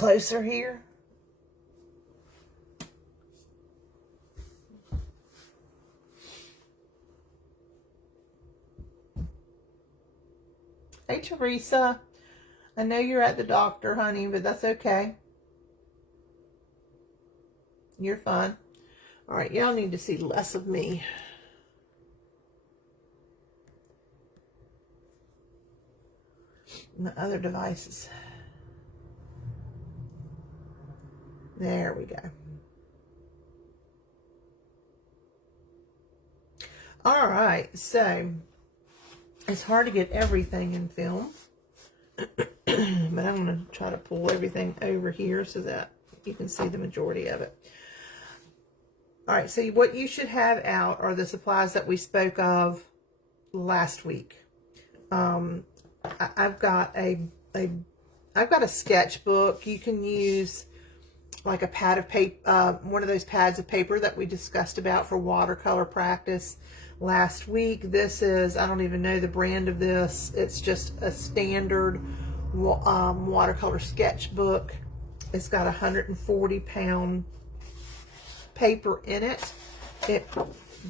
closer here. Hey, Teresa. I know you're at the doctor, honey, but that's okay. You're fine. All right, y'all need to see less of me. And the other devices. There we go. All right, so it's hard to get everything in film, but I'm going to try to pull everything over here so that you can see the majority of it. All right, so what you should have out are the supplies that we spoke of last week. I've got a sketchbook. You can use like a pad of paper, one of those pads of paper that we discussed about for watercolor practice last week. This is, I don't even know the brand of this. It's just a standard watercolor sketchbook. It's got 140-pound paper in it. It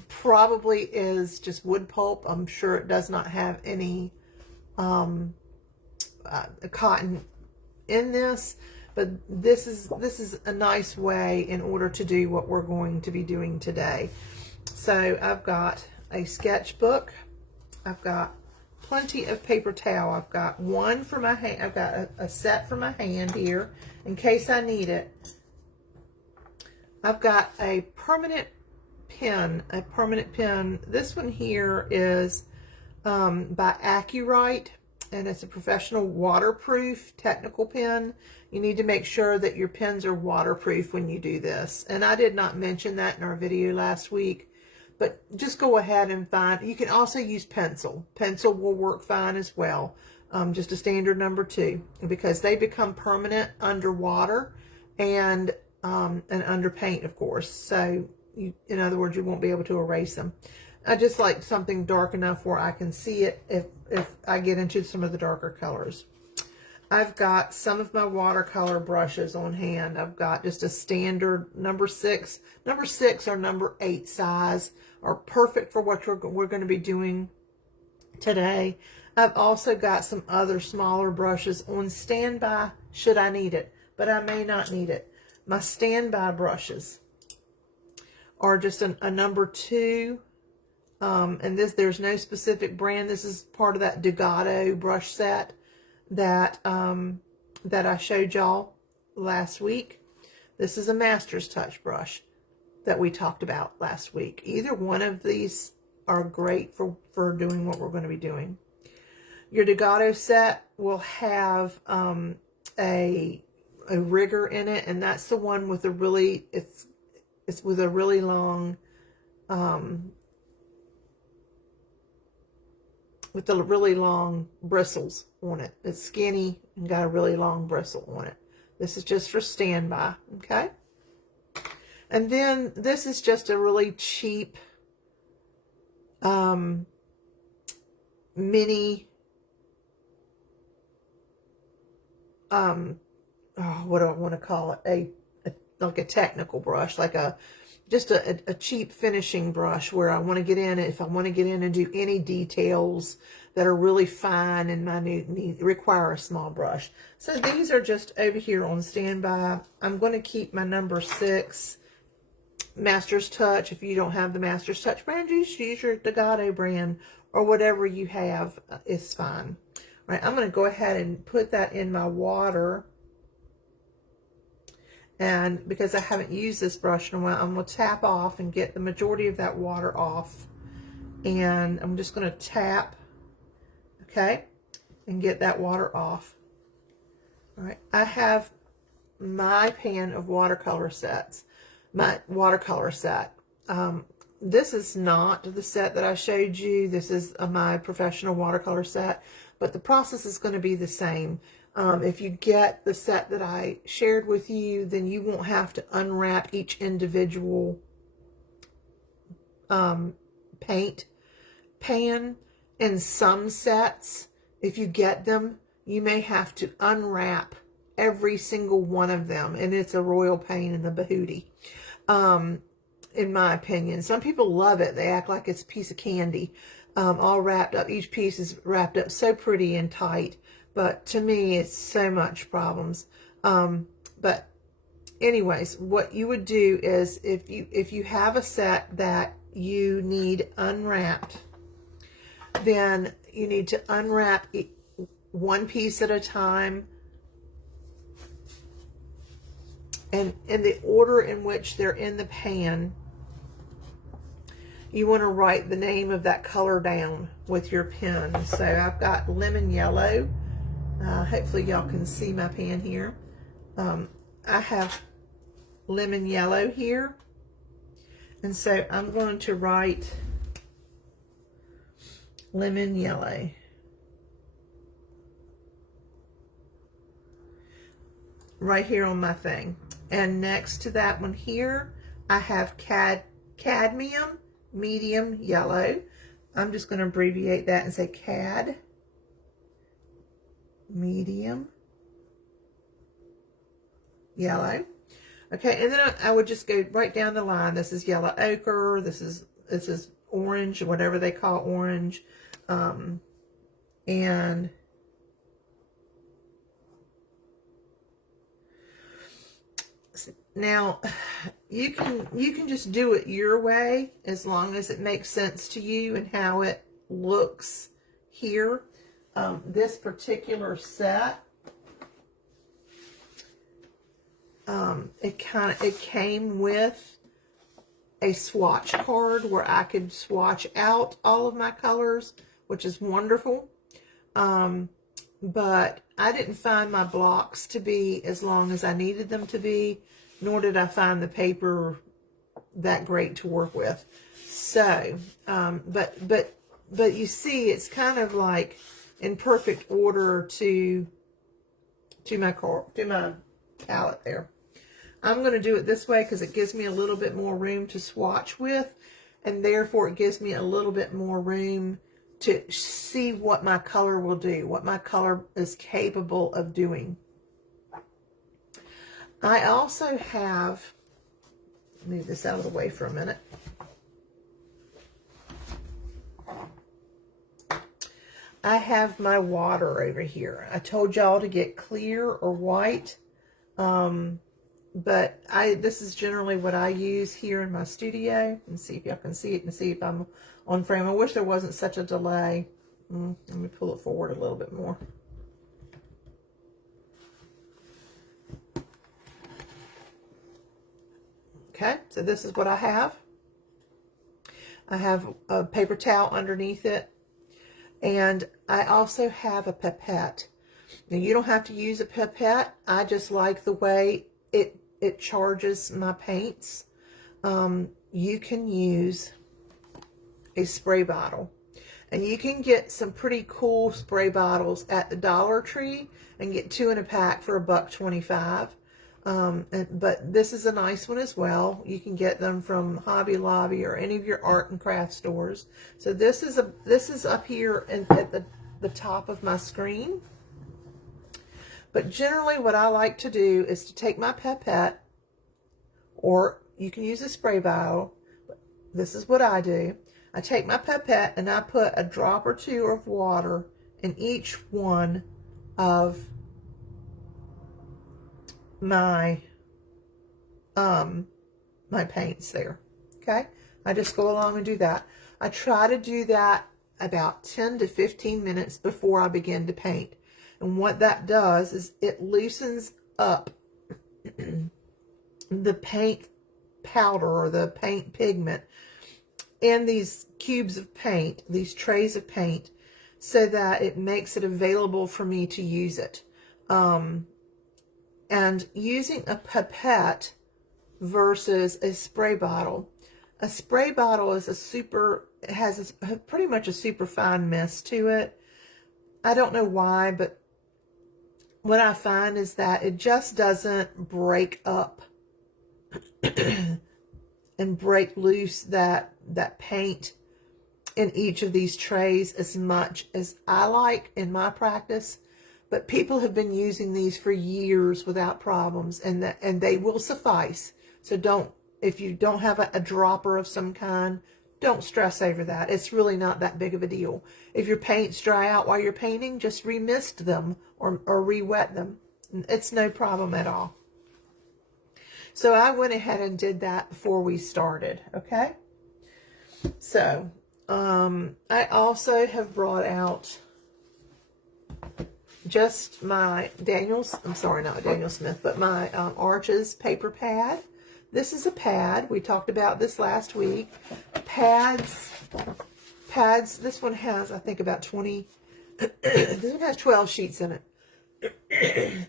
probably is just wood pulp. I'm sure it does not have any cotton in this, but this is a nice way in order to do what we're going to be doing today. So I've got a sketchbook. I've got plenty of paper towel. I've got one for my hand. I've got a set for my hand here in case I need it. I've got a permanent pen. This one here is by Accurite, and it's a professional waterproof technical pen. You need to make sure that your pens are waterproof when you do this. And I did not mention that in our video last week, but just go ahead and find. You can also use pencil. Pencil will work fine as well. Just a standard number 2, because they become permanent underwater and under paint, of course. So in other words, you won't be able to erase them. I just like something dark enough where I can see it if I get into some of the darker colors. I've got some of my watercolor brushes on hand. I've got just a standard number 6. Number 6 or number 8 size are perfect for what we're going to be doing today. I've also got some other smaller brushes on standby should I need it, but I may not need it. My standby brushes are just a number 2. And there's no specific brand. This is part of that Dugato brush set that I showed y'all last week. This is a Master's Touch brush that we talked about last week. Either one of these are great for doing what we're going to be doing. Your Dugato set will have a rigger in it, and that's the one with a really, it's with a really long with the really long bristles on it. It's skinny and got a really long bristle on it. This is just for standby, okay? And then this is just a really cheap mini what do I want to call it? Like a technical brush, like just a cheap finishing brush where I want to get in, if I want to get in and do any details that are really fine and minute, require a small brush. So these are just over here on standby. I'm going to keep my number 6 Master's Touch. If you don't have the Master's Touch brand, just use your Dugato brand or whatever you have is fine. All right, I'm going to go ahead and put that in my water. And because I haven't used this brush in a while, I'm going to tap off and get the majority of that water off. And I'm just going to tap, okay, and get that water off. All right, I have my pan of watercolor sets, my watercolor set. This is not the set that I showed you. This is my professional watercolor set, but the process is going to be the same. If you get the set that I shared with you, then you won't have to unwrap each individual paint pan. In some sets, if you get them, you may have to unwrap every single one of them, and it's a royal pain in the bahootie, in my opinion. Some people love it. They act like it's a piece of candy, all wrapped up. Each piece is wrapped up so pretty and tight, but to me, it's so much problems. But anyways, what you would do is if you have a set that you need unwrapped, then you need to unwrap one piece at a time, and in the order in which they're in the pan, you want to write the name of that color down with your pen. So I've got lemon yellow. Hopefully y'all can see my pan here. I have lemon yellow here, and so I'm going to write lemon yellow. Right here on my thing. And next to that one here, I have cadmium medium yellow. I'm just going to abbreviate that and say cad medium yellow. Okay, and then I would just go right down the line. This is yellow ochre. This is orange, whatever they call orange. And now you can just do it your way, as long as it makes sense to you and how it looks here. This particular set, it came with a swatch card where I could swatch out all of my colors, which is wonderful. But I didn't find my blocks to be as long as I needed them to be, nor did I find the paper that great to work with. So, but you see, it's kind of like in perfect order to my palette there. I'm going to do it this way because it gives me a little bit more room to swatch with, and therefore it gives me a little bit more room to see what my color will do, what my color is capable of doing. I also have, move this out of the way for a minute. I have my water over here. I told y'all to get clear or white, but this is generally what I use here in my studio. And see if y'all can see it and see if I'm on frame. I wish there wasn't such a delay. Let me pull it forward a little bit more. Okay, so this is what I have. I have a paper towel underneath it, and I also have a pipette. Now, you don't have to use a pipette. I just like the way it charges my paints. You can use a spray bottle, and you can get some pretty cool spray bottles at the Dollar Tree and get 2 in a pack for $1.25. But this is a nice one as well. You can get them from Hobby Lobby or any of your art and craft stores. So this is up here at the top of my screen. But generally what I like to do is to take my pipette, or you can use a spray bottle. This is what I do. I take my pipette and I put a drop or two of water in each one of my my paints there. Okay, I just go along and do that. I try to do that about 10 to 15 minutes before I begin to paint, and what that does is it loosens up the paint powder or the paint pigment in these cubes of paint, these trays of paint, so that it makes it available for me to use it. And using a pipette versus a spray bottle is has pretty much a super fine mist to it. I don't know why, but what I find is that it just doesn't break up and break loose that paint in each of these trays as much as I like in my practice. But people have been using these for years without problems, and they will suffice. So don't, if you don't have a dropper of some kind, don't stress over that. It's really not that big of a deal. If your paints dry out while you're painting, just remist them or re-wet them. It's no problem at all. So I went ahead and did that before we started, okay? So, I also have brought out just my I'm sorry, not Daniel Smith, but my Arches paper pad. This is a pad. We talked about this last week. Pads, this one has, I think, about 20, this one has 12 sheets in it.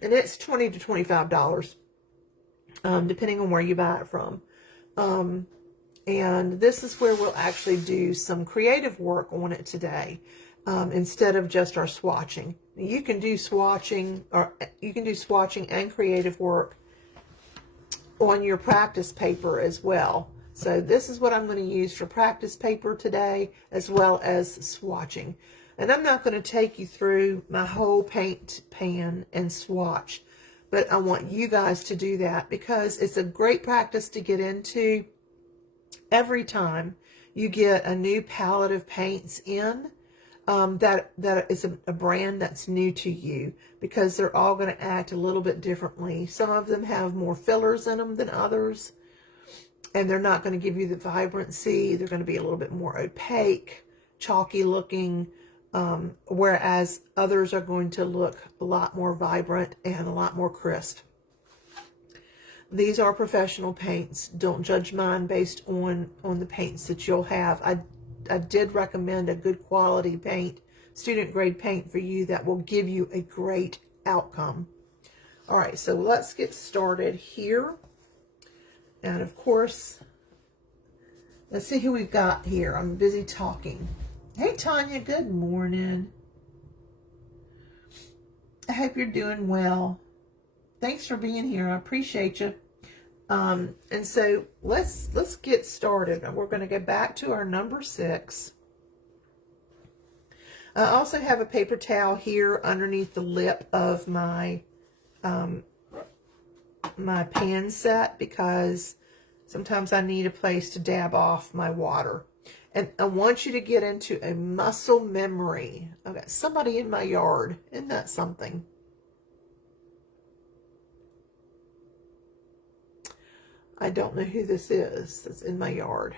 And it's $20 to $25, depending on where you buy it from. And this is where we'll actually do some creative work on it today, instead of just our swatching. You can do swatching, or you can do swatching and creative work on your practice paper as well. So this is what I'm going to use for practice paper today, as well as swatching. And I'm not going to take you through my whole paint pan and swatch, but I want you guys to do that because it's a great practice to get into every time you get a new palette of paints in, that is a brand that's new to you, because they're all going to act a little bit differently. Some of them have more fillers in them than others, and they're not going to give you the vibrancy. They're going to be a little bit more opaque, chalky looking, whereas others are going to look a lot more vibrant and a lot more crisp. These are professional paints. Don't judge mine based on the paints that you'll have. I did recommend a good quality paint, student grade paint for you that will give you a great outcome. All right, so let's get started here. And of course, let's see who we've got here. I'm busy talking. Hey, Tanya, good morning. I hope you're doing well. Thanks for being here. I appreciate you. And so let's get started. We're going to go back to our number 6. I also have a paper towel here underneath the lip of my my pan set, because sometimes I need a place to dab off my water. And I want you to get into a muscle memory. I've got somebody in my yard. Isn't that something? I don't know who this is that's in my yard.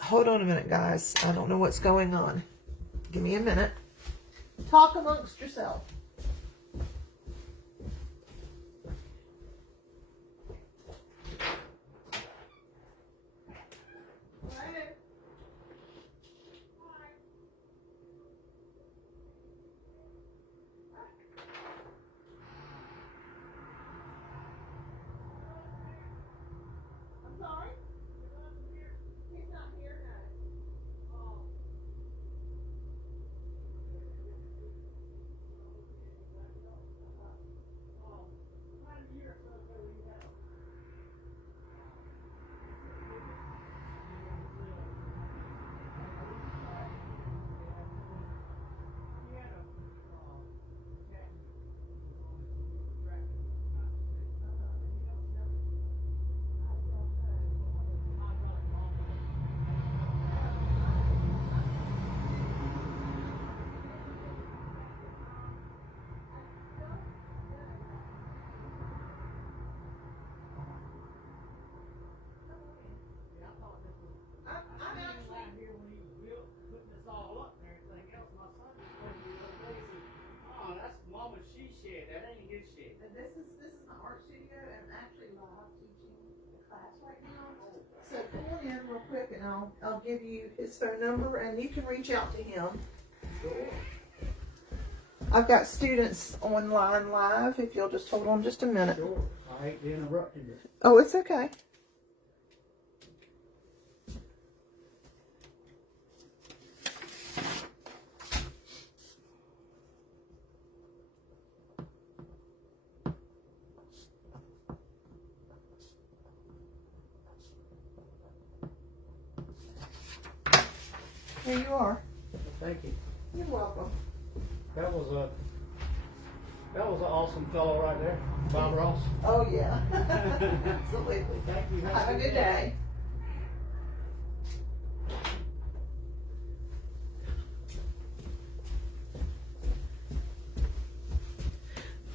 Hold on a minute, guys. I don't know what's going on. Give me a minute. Talk amongst yourself. Real quick, and I'll give you his phone number, and you can reach out to him. Sure. I've got students online live. If you'll just hold on just a minute. Sure. I hate to interrupt you. Oh, it's okay. Here you are. Thank you. You're welcome. That was an awesome fellow right there, Bob Ross. Oh, yeah. Absolutely. Thank you. Have a good day.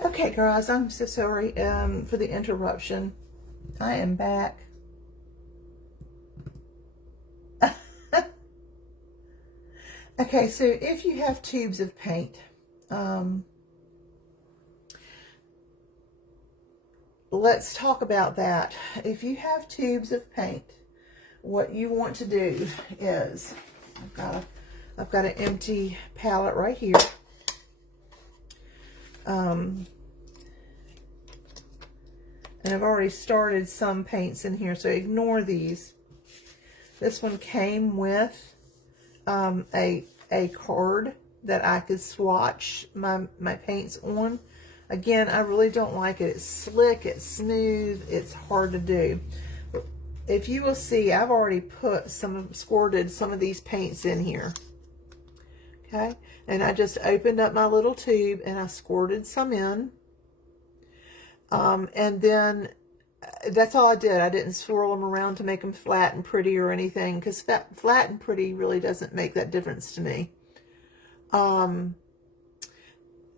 Okay, guys, I'm so sorry for the interruption. I am back. Okay, so if you have tubes of paint, let's talk about that. If you have tubes of paint, what you want to do is, I've got an empty palette right here. And I've already started some paints in here, so ignore these. This one came with a card that I could swatch my paints on. Again, I really don't like it. It's slick, it's smooth, it's hard to do. If you will see, I've already squirted some of these paints in here. Okay, and I just opened up my little tube and I squirted some in. And then that's all I did. I didn't swirl them around to make them flat and pretty or anything, because flat and pretty really doesn't make that difference to me.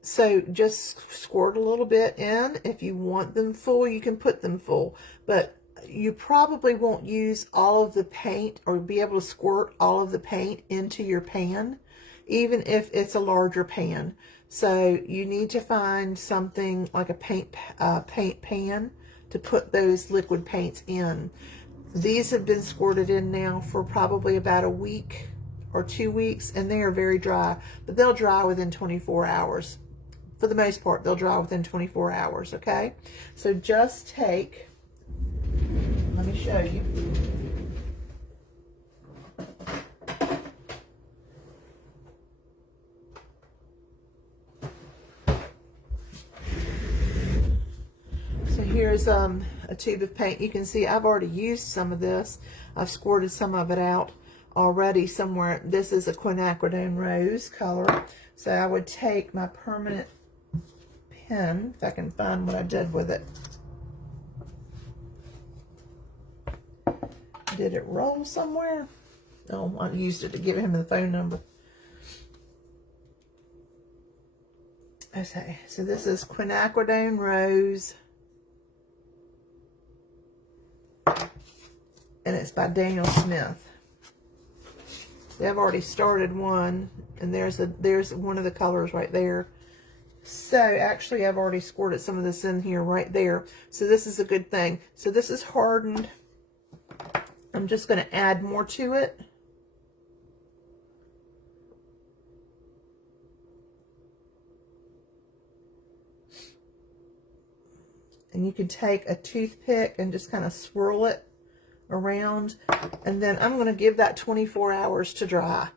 So just squirt a little bit in. If you want them full, you can put them full, but you probably won't use all of the paint or be able to squirt all of the paint into your pan, even if it's a larger pan. So you need to find something like a paint pan to put those liquid paints in. These have been squirted in now for probably about a week or 2 weeks, and they are very dry, but they'll dry within 24 hours. For the most part, they'll dry within 24 hours, okay? So just take, let me show you. So here's a tube of paint. You can see I've already used some of this. I've squirted some of it out already somewhere. This is a quinacridone rose color. So I would take my permanent pen, if I can find what I did with it. Did it roll somewhere? Oh, I used it to give him the phone number. Okay, so this is quinacridone rose. And it's by Daniel Smith. They've already started one, and there's one of the colors right there. So actually I've already squirted some of this in here right there. So this is a good thing. So this is hardened. I'm just going to add more to it. And you can take a toothpick and just kind of swirl it around, and then I'm going to give that 24 hours to dry.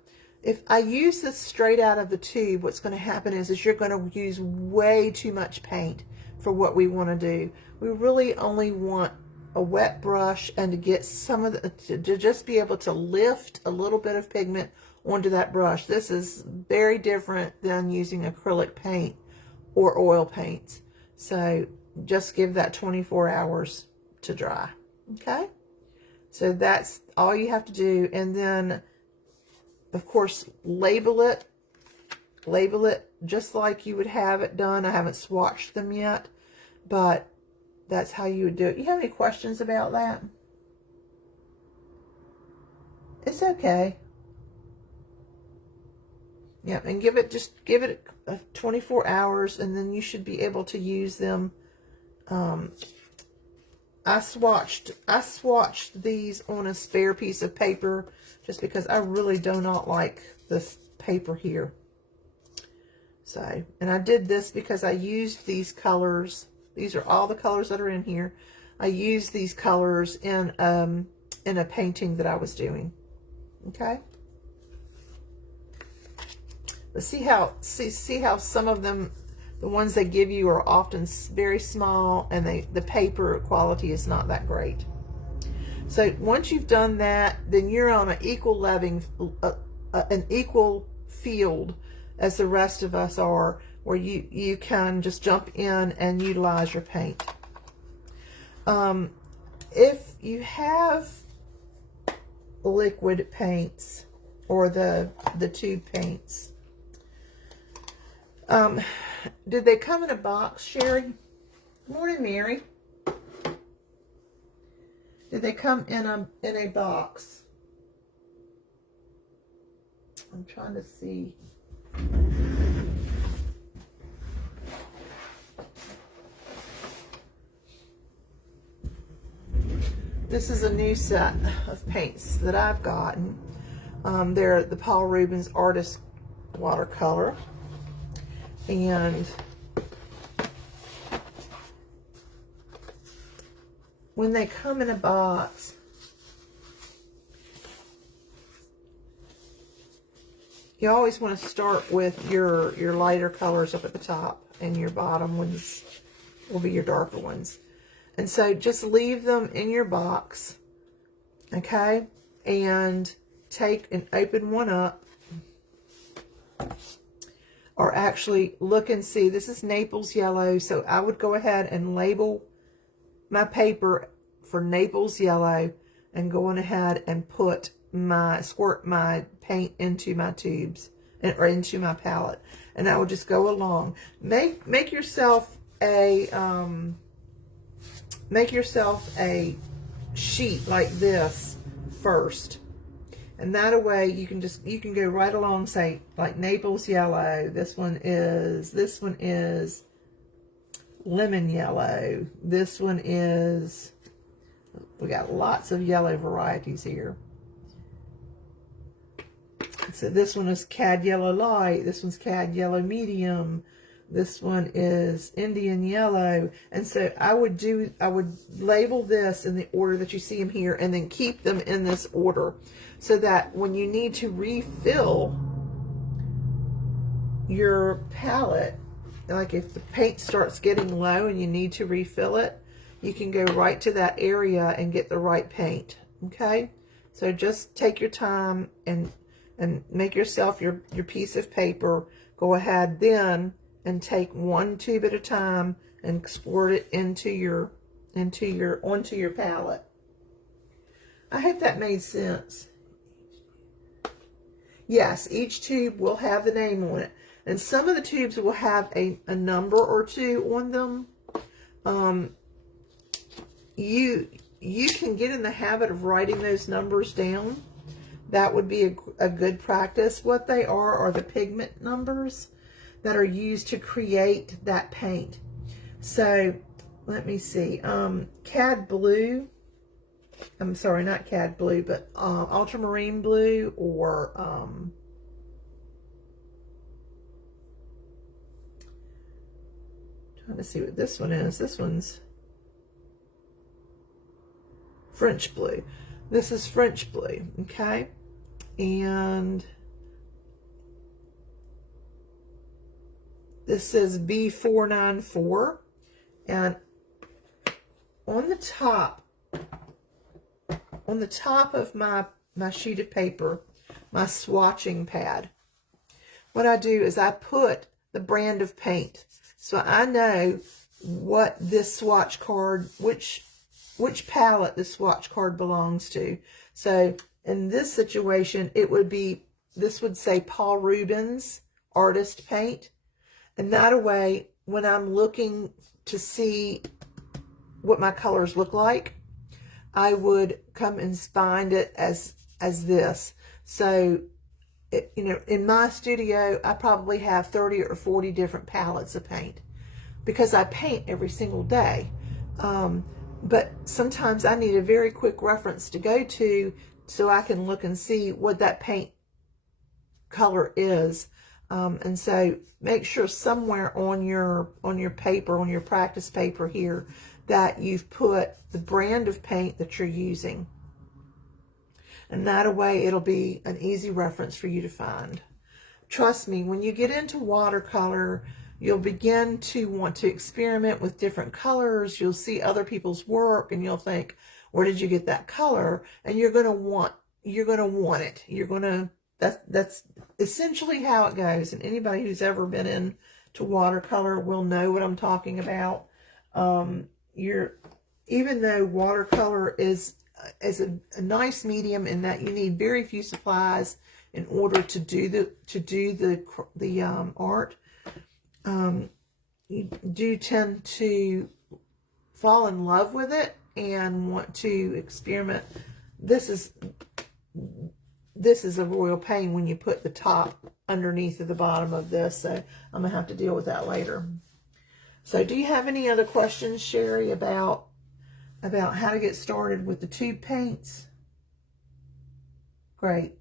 If I use this straight out of the tube, what's going to happen is you're going to use way too much paint for what we want to do. We really only want a wet brush and to get some of the, to just be able to lift a little bit of pigment onto that brush. This is very different than using acrylic paint or oil paints. So just give that 24 hours to dry. Okay? So that's all you have to do. And then, of course, label it just like you would have it done. I haven't swatched them yet, but that's how you would do it. You have any questions about that? It's okay. Yeah, and give it 24 hours, and then you should be able to use them. I swatched these on a spare piece of paper just because I really do not like this paper here. So, and I did this because I used these colors. These are all the colors that are in here. I used these colors in a painting that I was doing. Okay. But see how some of them, the ones they give you, are often very small, and the paper quality is not that great. So once you've done that, then you're on an equal an equal field as the rest of us are, where you can just jump in and utilize your paint. If you have liquid paints or the tube paints, did they come in a box, Sherry? Morning, Mary. Did they come in a box? I'm trying to see. This is a new set of paints that I've gotten. They're the Paul Rubens Artist Watercolor. And when they come in a box, you always want to start with your lighter colors up at the top, and your bottom ones will be your darker ones. And so just leave them in your box, okay? And take and open one up. Or actually look and see. This is Naples yellow, so I would go ahead and label my paper for Naples yellow and go on ahead and squirt my paint into my tubes or into my palette. And I will just go along. Make yourself a sheet like this first, and that way you can go right along, say like Naples yellow. This one is lemon yellow. This one is, we got lots of yellow varieties here. So this one is cad yellow light. This one's cad yellow medium. This one is Indian yellow. And so I would label this in the order that you see them here, and then keep them in this order, so that when you need to refill your palette, like if the paint starts getting low and you need to refill it, you can go right to that area and get the right paint. Okay? So just take your time and make yourself your piece of paper. Go ahead then and take one tube at a time and squirt it onto your palette. I hope that made sense. Yes, each tube will have the name on it. And some of the tubes will have a number or two on them. You can get in the habit of writing those numbers down. That would be a good practice. What they are the pigment numbers that are used to create that paint. So let me see. Cad blue. I'm sorry, not cad blue, but ultramarine blue, or trying to see what this one is. This one's French blue. This is French blue, okay? And this says B494. And on the top of my sheet of paper, my swatching pad, what I do is I put the brand of paint. So I know what this swatch card, which palette this swatch card belongs to. So in this situation, this would say Paul Rubens Artist Paint. And that way, when I'm looking to see what my colors look like, I would come and find it as this. So, in my studio, I probably have 30 or 40 different palettes of paint, because I paint every single day. But sometimes I need a very quick reference to go to, so I can look and see what that paint color is. And so make sure somewhere on your paper, on your practice paper here, that you've put the brand of paint that you're using. And that way it'll be an easy reference for you to find. Trust me, when you get into watercolor, you'll begin to want to experiment with different colors. You'll see other people's work and you'll think, where did you get that color? And you're going to want it. You're going to That's essentially how it goes. And anybody who's ever been into watercolor will know what I'm talking about. Even though watercolor is a nice medium in that you need very few supplies in order to do the art, you do tend to fall in love with it and want to experiment. This is a royal pain when you put the top underneath of the bottom of this, so I'm gonna have to deal with that later. So do you have any other questions, Sherry, about how to get started with the tube paints? Great.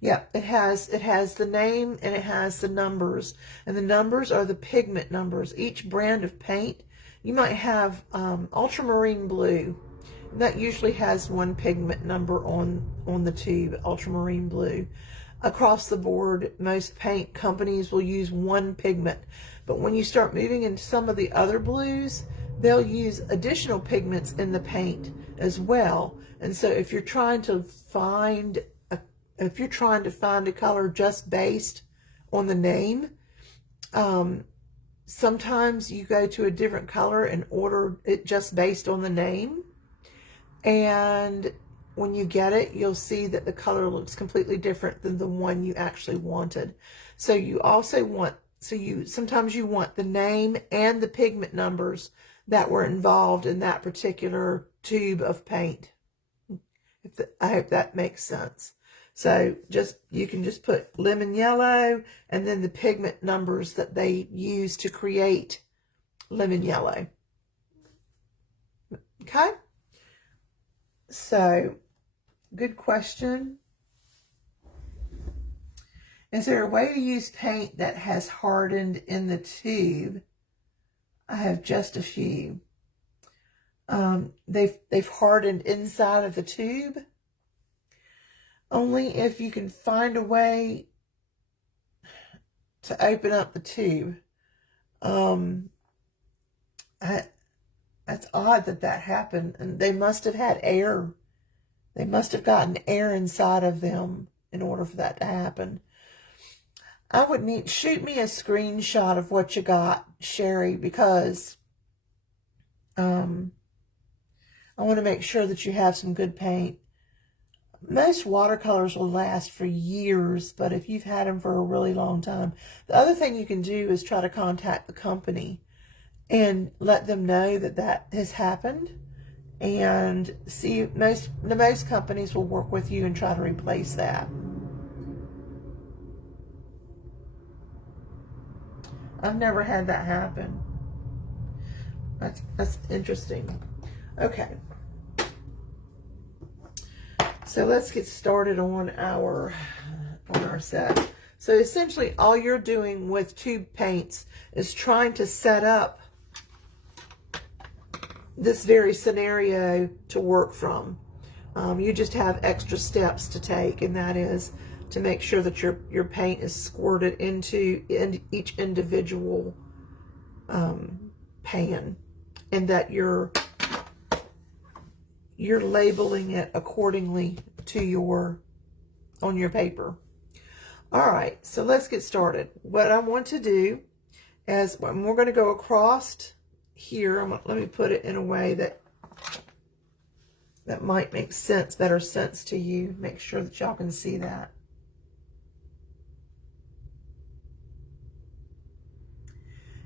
Yeah, it has the name and it has the numbers, and the numbers are the pigment numbers. Each brand of paint, you might have ultramarine blue. That usually has one pigment number on the tube, ultramarine blue. Across the board, most paint companies will use one pigment. But when you start moving into some of the other blues, they'll use additional pigments in the paint as well. And so if you're trying to find a color just based on the name, sometimes you go to a different color and order it just based on the name. And when you get it, you'll see that the color looks completely different than the one you actually wanted. So you also want, sometimes you want the name and the pigment numbers that were involved in that particular tube of paint. I hope that makes sense. So you can just put lemon yellow and then the pigment numbers that they use to create lemon yellow. Okay? So, good question. Is there a way to use paint that has hardened in the tube? I have just a few. They've hardened inside of the tube. Only if you can find a way to open up the tube. That's odd that happened, and they must have had air. They must have gotten air inside of them in order for that to happen. I would need, shoot me a screenshot of what you got, Sherry, because I want to make sure that you have some good paint. Most watercolors will last for years, but if you've had them for a really long time, the other thing you can do is try to contact the company and let them know that has happened, and see, most companies will work with you and try to replace that. I've never had that happen. That's interesting. Okay. So let's get started on our set. So essentially all you're doing with tube paints is trying to set up this very scenario to work from. You just have extra steps to take, and that is to make sure that your paint is squirted into each individual pan, and that you're labeling it accordingly to on your paper. All right, so let's get started. What I want to do is, we're going to go across here. Let me put it in a way that might make better sense to you. Make sure that y'all can see that.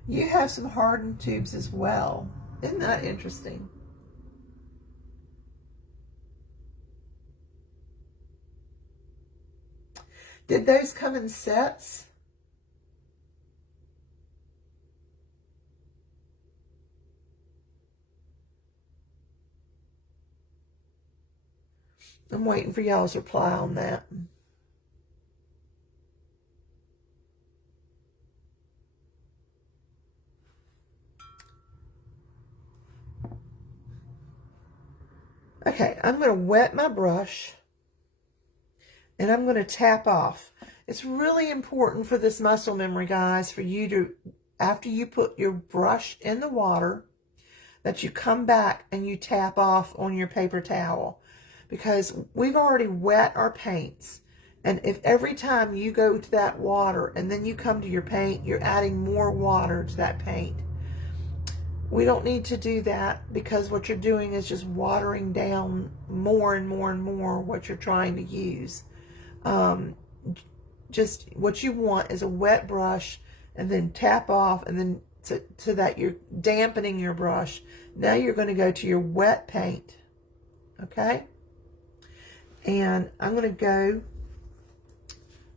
You have some hardened tubes as well. Isn't that interesting? Did those come in sets? I'm waiting for y'all's reply on that. Okay, I'm going to wet my brush and I'm going to tap off. It's really important for this muscle memory, guys, for you to, after you put your brush in the water, that you come back and you tap off on your paper towel. because we've already wet our paints. And if every time you go to that water and then you come to your paint, you're adding more water to that paint. We don't need to do that, because what you're doing is just watering down more and more and more what you're trying to use. Just what you want is a wet brush, and then tap off, and then so that you're dampening your brush. Now you're going to go to your wet paint, okay? And I'm going to go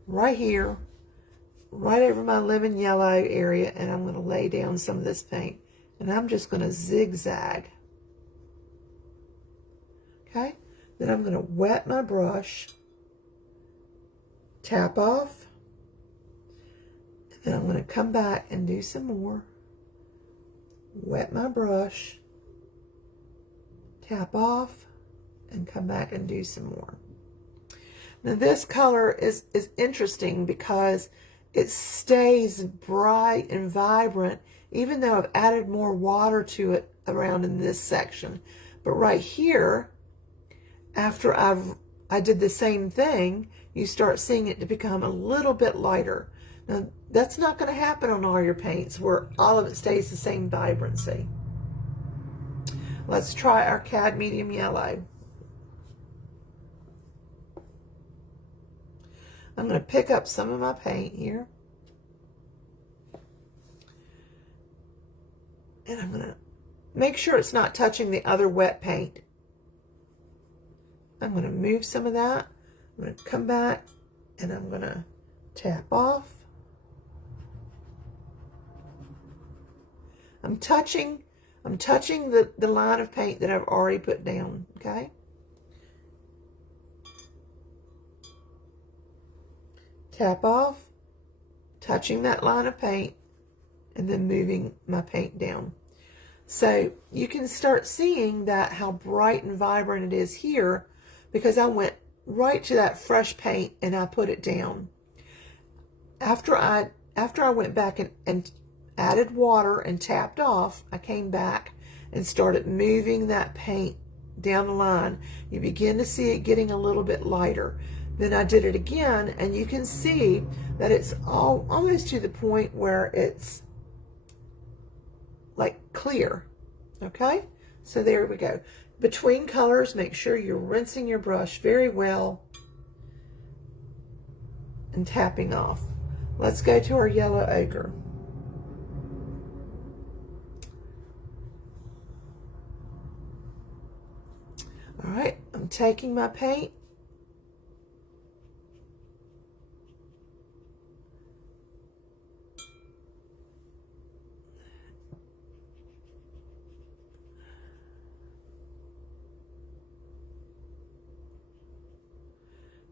right here, right over my lemon yellow area, and I'm going to lay down some of this paint, and I'm just going to zigzag, okay? Then I'm going to wet my brush, tap off, and then I'm going to come back and do some more. Wet my brush, tap off, and come back and do some more. Now this color is interesting because it stays bright and vibrant, even though I've added more water to it around in this section. But right here, after I did the same thing, you start seeing it to become a little bit lighter. Now, that's not going to happen on all your paints where all of it stays the same vibrancy. Let's try our Cad Medium Yellow. I'm going to pick up some of my paint here. And I'm going to make sure it's not touching the other wet paint. I'm going to move some of that. I'm going to come back and I'm going to tap off. I'm touching the line of paint that I've already put down, okay? Tap off, touching that line of paint, and then moving my paint down. So you can start seeing that how bright and vibrant it is here, because I went right to that fresh paint and I put it down. After I went back and added water and tapped off, I came back and started moving that paint down the line. You begin to see it getting a little bit lighter. Then I did it again, and you can see that it's almost to the point where it's like clear, okay? So there we go. Between colors, make sure you're rinsing your brush very well and tapping off. Let's go to our yellow ochre. All right, I'm taking my paint.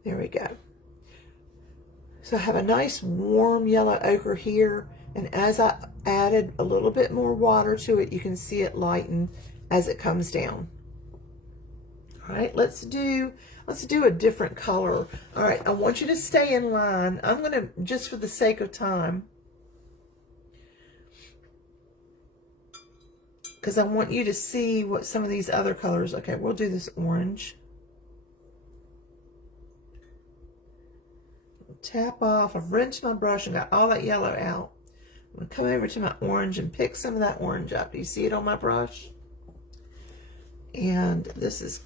There we go. So I have a nice warm yellow ochre here, and as I added a little bit more water to it, you can see it lighten as it comes down. All right, let's do a different color. All right, I want you to stay in line. I'm going to, just for the sake of time, because I want you to see what some of these other colors. Okay, we'll do this orange. Tap off. I've rinsed my brush and got all that yellow out. I'm going to come over to my orange and pick some of that orange up. Do you see it on my brush? And this is,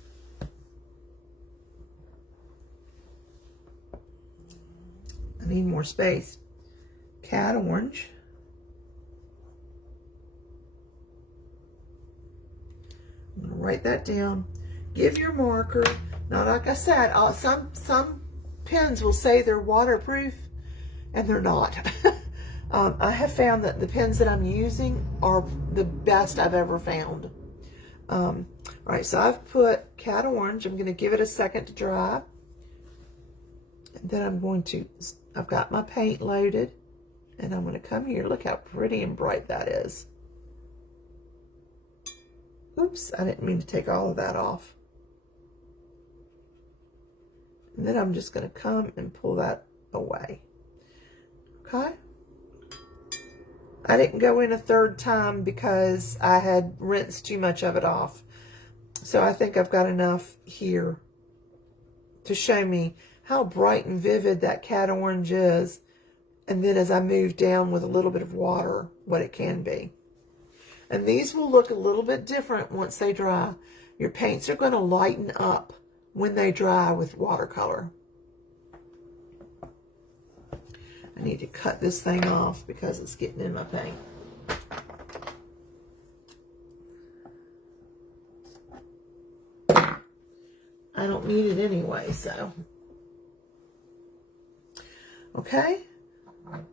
I need more space. Cad orange. I'm going to write that down. Give your marker. Now, like I said, some pens will say they're waterproof, and they're not. I have found that the pens that I'm using are the best I've ever found. All right, so I've put Cad orange. I'm going to give it a second to dry. And then I've got my paint loaded, and I'm going to come here. Look how pretty and bright that is. Oops, I didn't mean to take all of that off. And then I'm just going to come and pull that away. Okay? I didn't go in a third time because I had rinsed too much of it off. So I think I've got enough here to show me how bright and vivid that cat orange is. And then as I move down with a little bit of water, what it can be. And these will look a little bit different once they dry. Your paints are going to lighten up when they dry with watercolor. I need to cut this thing off because it's getting in my paint. I don't need it anyway, so. Okay.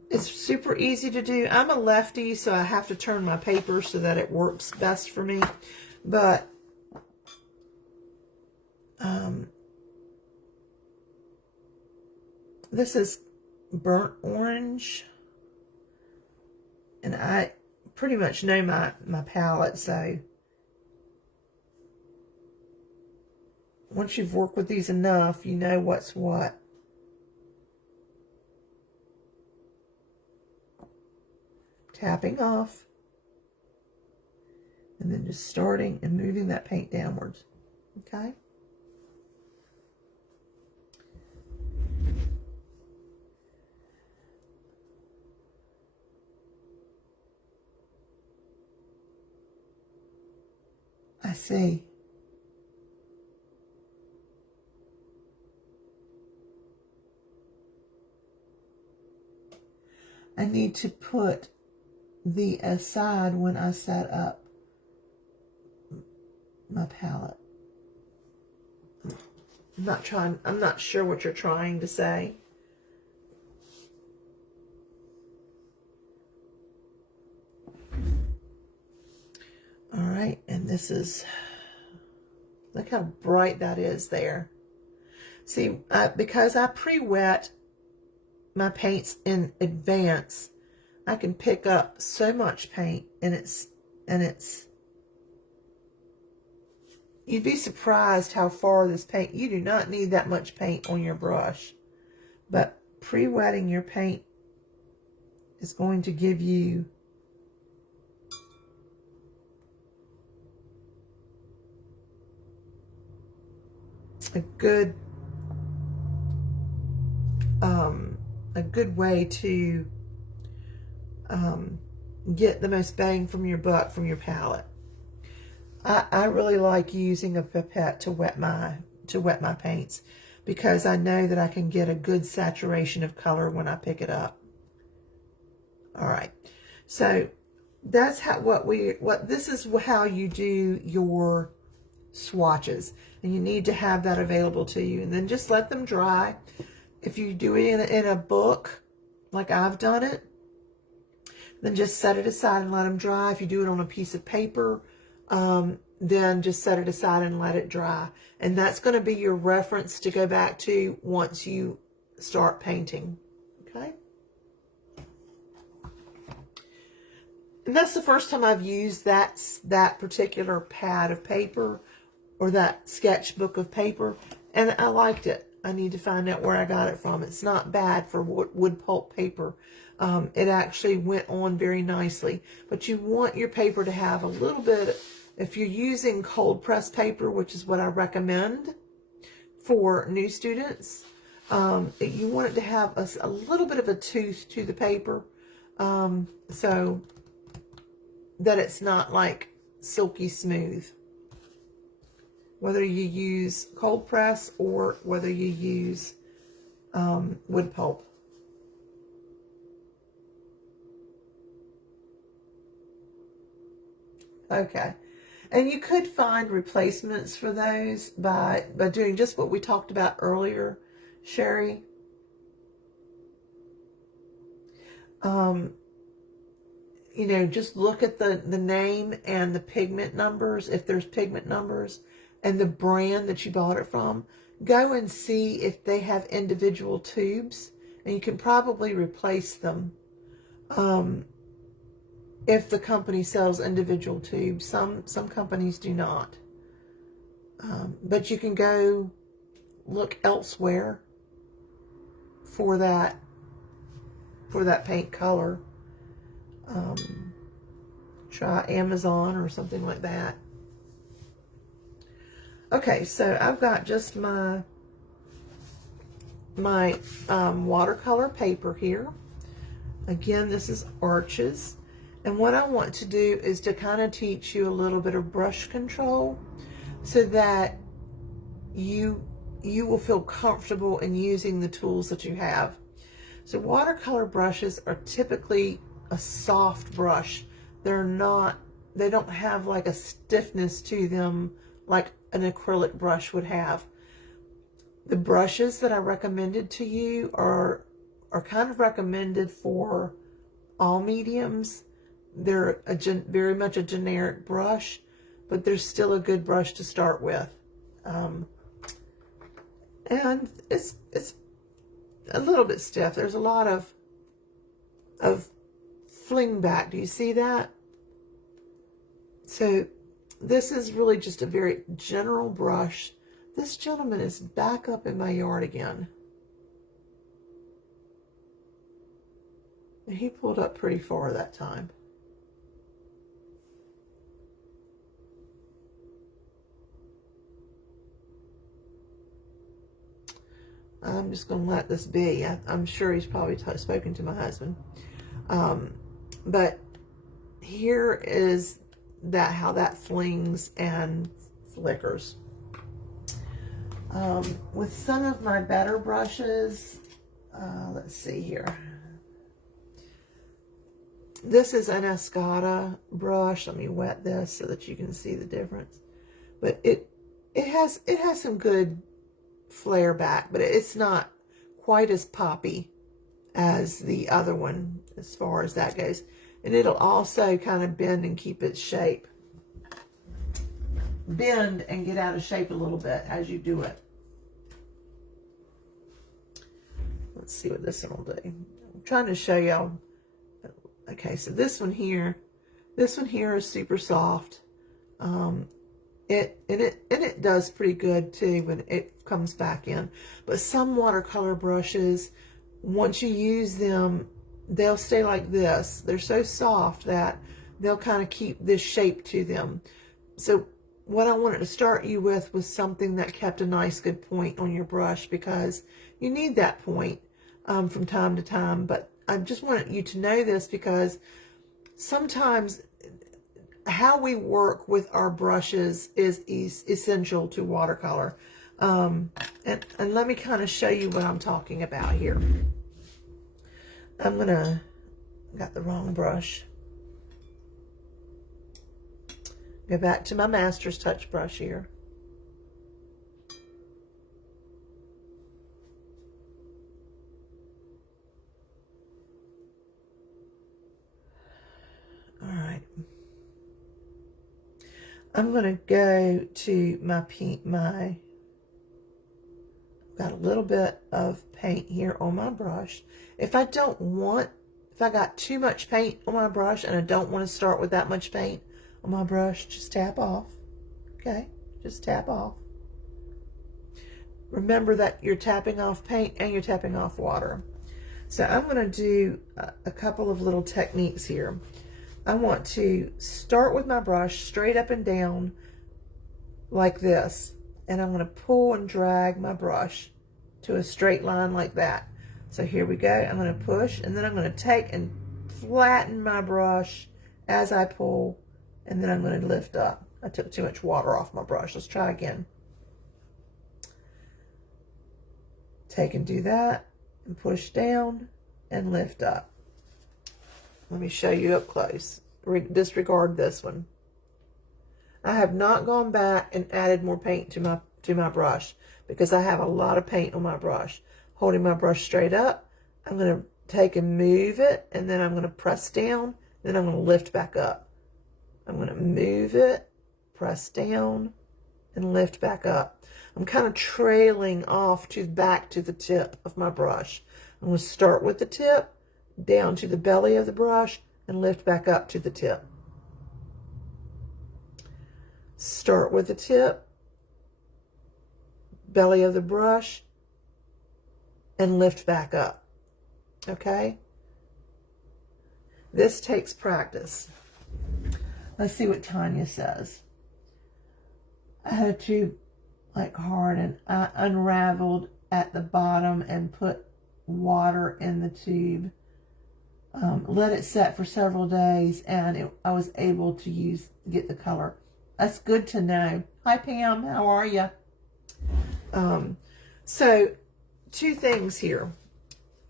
It's super easy to do. I'm a lefty, so I have to turn my paper so that it works best for me. But this is burnt orange. And I pretty much know my palette, so once you've worked with these enough, you know what's what. Tapping off. And then just starting and moving that paint downwards. Okay? I see. I need to put the aside when I set up my palette. I'm not sure what you're trying to say. All right, and this is, look how bright that is there. See, because I pre-wet my paints in advance, I can pick up so much paint, and it's you'd be surprised how far this paint, you do not need that much paint on your brush, but pre-wetting your paint is going to give you a good way to get the most bang from your buck from your palette. I really like using a pipette to wet my paints because I know that I can get a good saturation of color when I pick it up. All right, so that's this is how you do your swatches, and you need to have that available to you, and then just let them dry. If you do it in a book, like I've done it, then just set it aside and let them dry. If you do it on a piece of paper, then just set it aside and let it dry. And that's going to be your reference to go back to once you start painting. Okay? And that's the first time I've used that particular pad of paper or that sketchbook of paper, and I liked it. I need to find out where I got it from. It's not bad for wood pulp paper. It actually went on very nicely. But you want your paper to have a little bit, if you're using cold press paper, which is what I recommend for new students, you want it to have a little bit of a tooth to the paper, so that it's not like silky smooth. Whether you use cold press or whether you use wood pulp. Okay, and you could find replacements for those by doing just what we talked about earlier, Sherry. You know, just look at the name and the pigment numbers, if there's pigment numbers, and the brand that you bought it from. Go and see if they have individual tubes, and you can probably replace them if the company sells individual tubes. Some companies do not, but you can go look elsewhere for that paint color. Try Amazon or something like that. Okay, so I've got just my my watercolor paper here. Again, this is Arches. And what I want to do is to kind of teach you a little bit of brush control so that you will feel comfortable in using the tools that you have. So watercolor brushes are typically a soft brush. They don't have like a stiffness to them like an acrylic brush would have. The brushes that I recommended to you are kind of recommended for all mediums. They're very much a generic brush, but they're still a good brush to start with. And it's a little bit stiff. There's a lot of fling back. Do you see that? So this is really just a very general brush. This gentleman is back up in my yard again. And he pulled up pretty far that time. I'm just going to let this be. I'm sure he's probably spoken to my husband. But here is how that flings and flickers. With some of my better brushes, let's see here. This is an Escada brush. Let me wet this so that you can see the difference. But it has some good flare back, but it's not quite as poppy as the other one as far as that goes. And it'll also kind of bend and keep its shape. Bend and get out of shape a little bit as you do it. Let's see what this one will do. I'm trying to show y'all. Okay, so this one here is super soft. It does pretty good too when it comes back in. But some watercolor brushes, once you use them, they'll stay like this. They're so soft that they'll kind of keep this shape to them. So what I wanted to start you with was something that kept a nice good point on your brush, because you need that point from time to time. But I just wanted you to know this, because sometimes how we work with our brushes is essential to watercolor. And let me kind of show you what I'm talking about here. Got the wrong brush. Go back to my Master's Touch brush here. All right. I'm going to go to got a little bit of paint here on my brush. If I got too much paint on my brush and I don't want to start with that much paint on my brush, just tap off. Okay, just tap off. Remember that you're tapping off paint and you're tapping off water. So I'm going to do a couple of little techniques here. I want to start with my brush straight up and down like this. And I'm going to pull and drag my brush to a straight line like that. So here we go. I'm going to push, and then I'm going to take and flatten my brush as I pull, and then I'm going to lift up. I took too much water off my brush. Let's try again. Take and do that, and push down and lift up. Let me show you up close. Disregard this one. I have not gone back and added more paint to my brush, because I have a lot of paint on my brush. Holding my brush straight up, I'm going to take and move it, and then I'm going to press down, then I'm going to lift back up. I'm going to move it, press down, and lift back up. I'm kind of trailing off back to the tip of my brush. I'm going to start with the tip, down to the belly of the brush, and lift back up to the tip. Start with the tip, belly of the brush, and lift back up. Okay? This takes practice. Let's see what Tanya says. I had a tube like hard, and I unraveled at the bottom and put water in the tube. Let it set for several days, and I was able to get the color. That's good to know. Hi Pam, how are you? So two things here.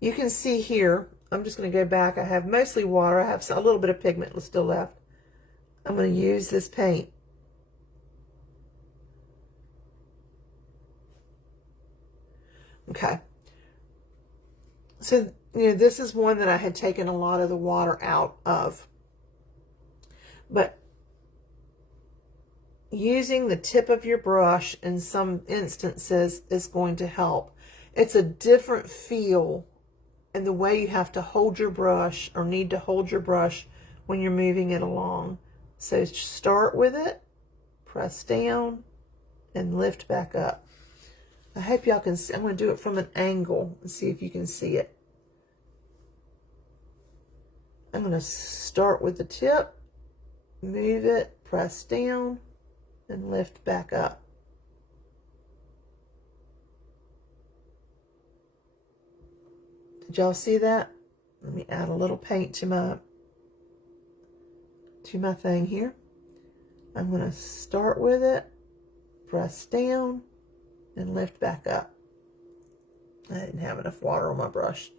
You can see here, I'm just going to go back. I have mostly water. I have a little bit of pigment still left. I'm going to use this paint. Okay. So, this is one that I had taken a lot of the water out of. But using the tip of your brush in some instances is going to help. It's a different feel in the way you have to hold your brush or need to hold your brush when you're moving it along. So start with it, press down, and lift back up. I hope y'all can see. I'm going to do it from an angle and see if you can see it. I'm going to start with the tip, move it, press down, and lift back up. Did y'all see that? Let me add a little paint to my thing here. I'm going to start with it, press down, and lift back up. I didn't have enough water on my brush.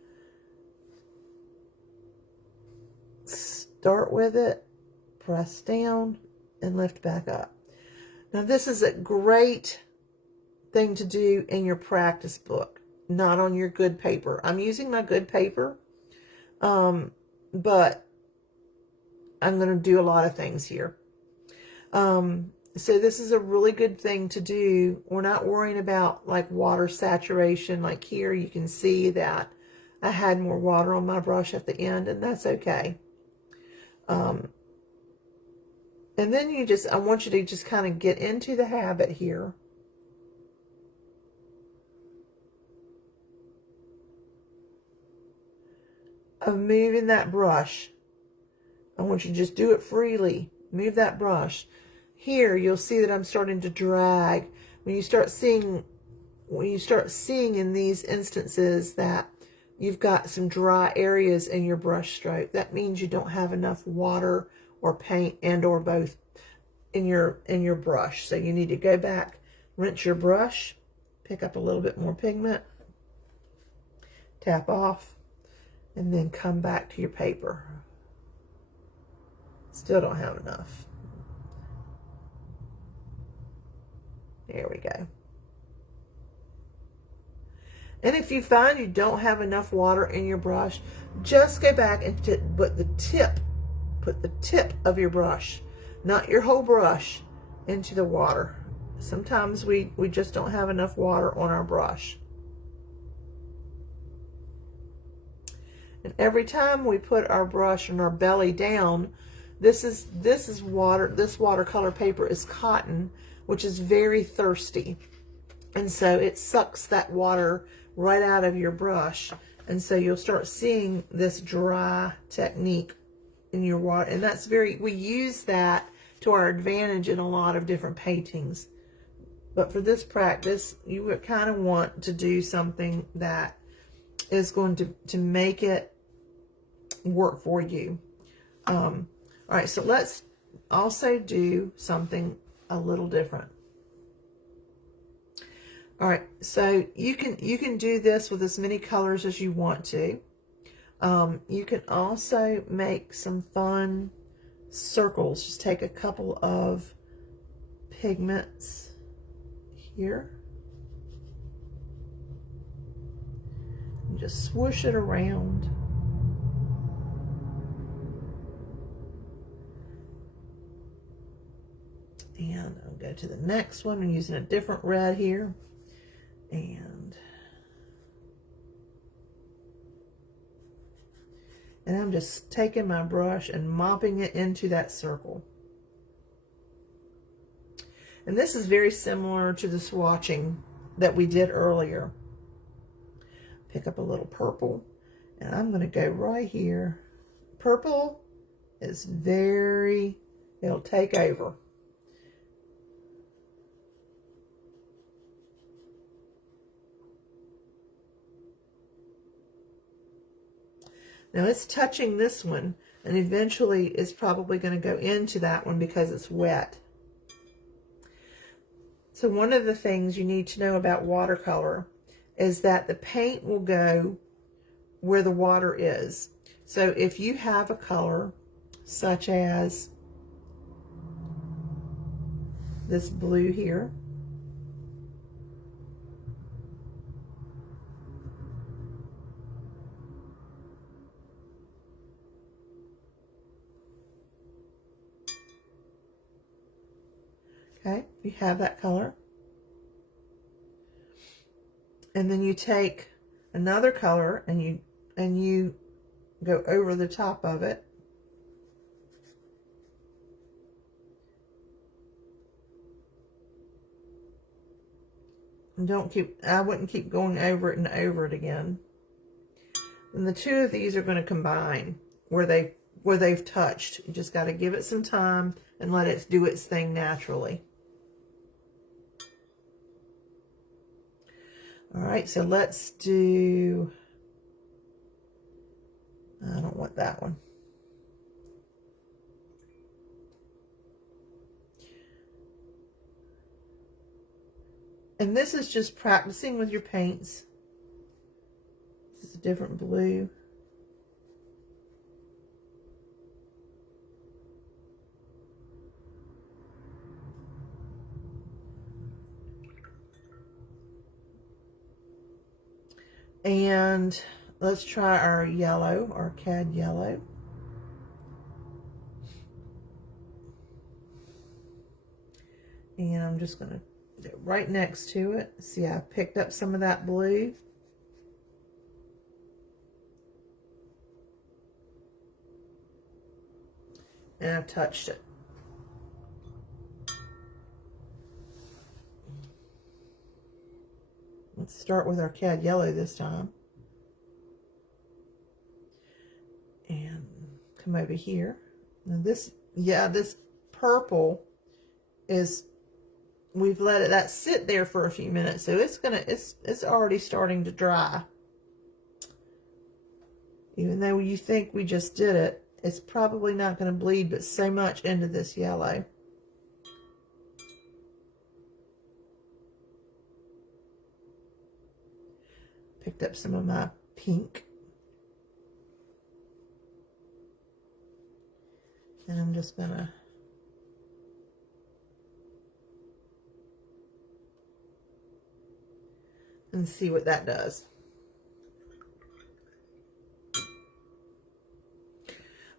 Start with it, press down, and lift back up. Now this is a great thing to do in your practice book, not on your good paper. I'm using my good paper, but I'm going to do a lot of things here. So this is a really good thing to do. We're not worrying about like water saturation. Like here you can see that I had more water on my brush at the end, and that's okay. And then I want you to just kind of get into the habit here of moving that brush. I want you to just do it freely. Move that brush. Here, you'll see that I'm starting to drag. When you start seeing in these instances that you've got some dry areas in your brush stroke, that means you don't have enough water or paint and or both in your brush. So you need to go back, rinse your brush, pick up a little bit more pigment, tap off, and then come back to your paper. Still don't have enough. There we go. And if you find you don't have enough water in your brush, just go back and put the tip of your brush, not your whole brush, into the water. Sometimes we just don't have enough water on our brush. And every time we put our brush and our belly down, this watercolor paper is cotton, which is very thirsty. And so it sucks that water right out of your brush. And so you'll start seeing this dry technique in your water. And that's we use that to our advantage in a lot of different paintings. But for this practice, you would kind of want to do something that is going to make it work for you. All right, so let's also do something a little different. All right, so you can do this with as many colors as you want to. You can also make some fun circles. Just take a couple of pigments here and just swoosh it around. And I'll go to the next one. I'm using a different red here. And I'm just taking my brush and mopping it into that circle. And this is very similar to the swatching that we did earlier. Pick up a little purple, and I'm going to go right here. Purple is it'll take over. Now it's touching this one, and eventually it's probably going to go into that one because it's wet. So one of the things you need to know about watercolor is that the paint will go where the water is. So if you have a color such as this blue here, okay, you have that color. And then you take another color and you go over the top of it. And I wouldn't keep going over it and over it again. And the two of these are going to combine where they've touched. You just got to give it some time and let it do its thing naturally. All right, so let's do, I don't want that one. And this is just practicing with your paints. This is a different blue. And let's try our yellow, our CAD yellow. And I'm just going to do it right next to it. See, I picked up some of that blue. And I've touched it. Let's start with our CAD yellow this time. And come over here. Now this purple is, we've let that sit there for a few minutes, so it's already starting to dry. Even though you think we just did it, it's probably not going to bleed but so much into this yellow. Picked up some of my pink. And I'm just gonna and see what that does.